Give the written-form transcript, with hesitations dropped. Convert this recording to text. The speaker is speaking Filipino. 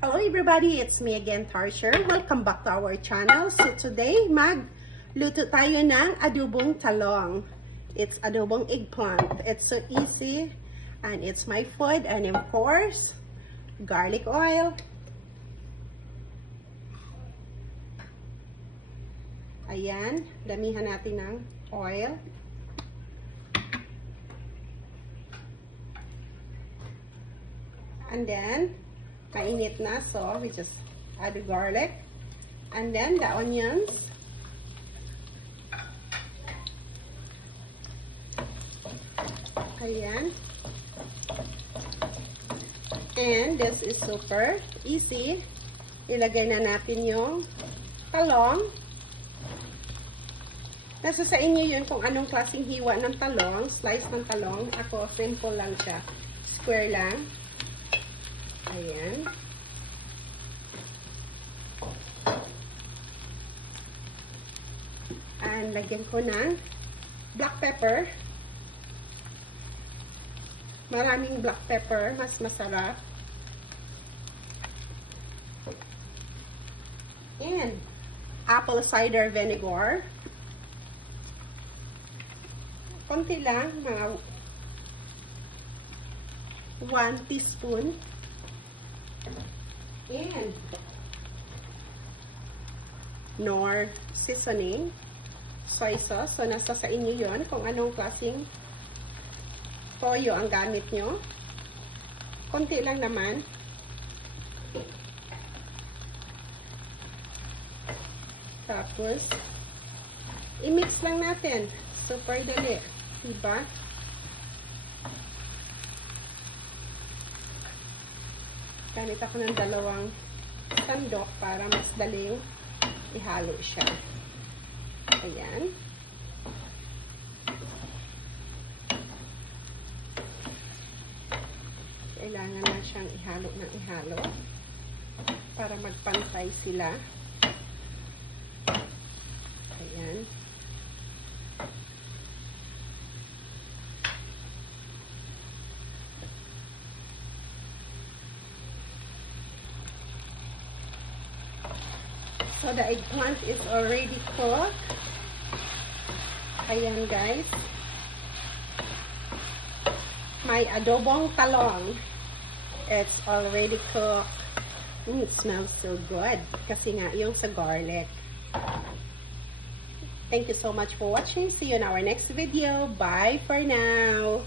Hello everybody, it's me again, Tarsher. Welcome back to our channel. So today, magluto tayo ng adobong talong. It's adobong eggplant. It's so easy and it's my food, and of course, garlic oil. Ayan, damihan natin ng oil. And then, mainit na, so we just add the garlic. And then, the onions. Ayan. And this is super easy. Ilagay na natin yung talong. Nasa sa inyo yun kung anong klaseng hiwa ng talong, slice ng talong. Ako, simple lang siya. Square lang. Ayan. And lagyan ko ng black pepper. Maraming black pepper, mas masarap. And apple cider vinegar. Konti lang, mga 1 teaspoon. And nor seasoning, soy sauce. So nasa sa inyo yon kung anong klaseng toyo ang gamit nyo. Konti lang naman. Tapos i-mix lang natin. Super dali, diba? Gamit ako ng dalawang sandok para mas daling ihalo siya. Ayan. Kailangan na siyang ihalo ng ihalo para magpantay sila. Ayan. So the eggplant is already cooked. Ayan guys. My adobong talong. It's already cooked. It smells so good. Kasi nga yung sa garlic. Thank you so much for watching. See you in our next video. Bye for now.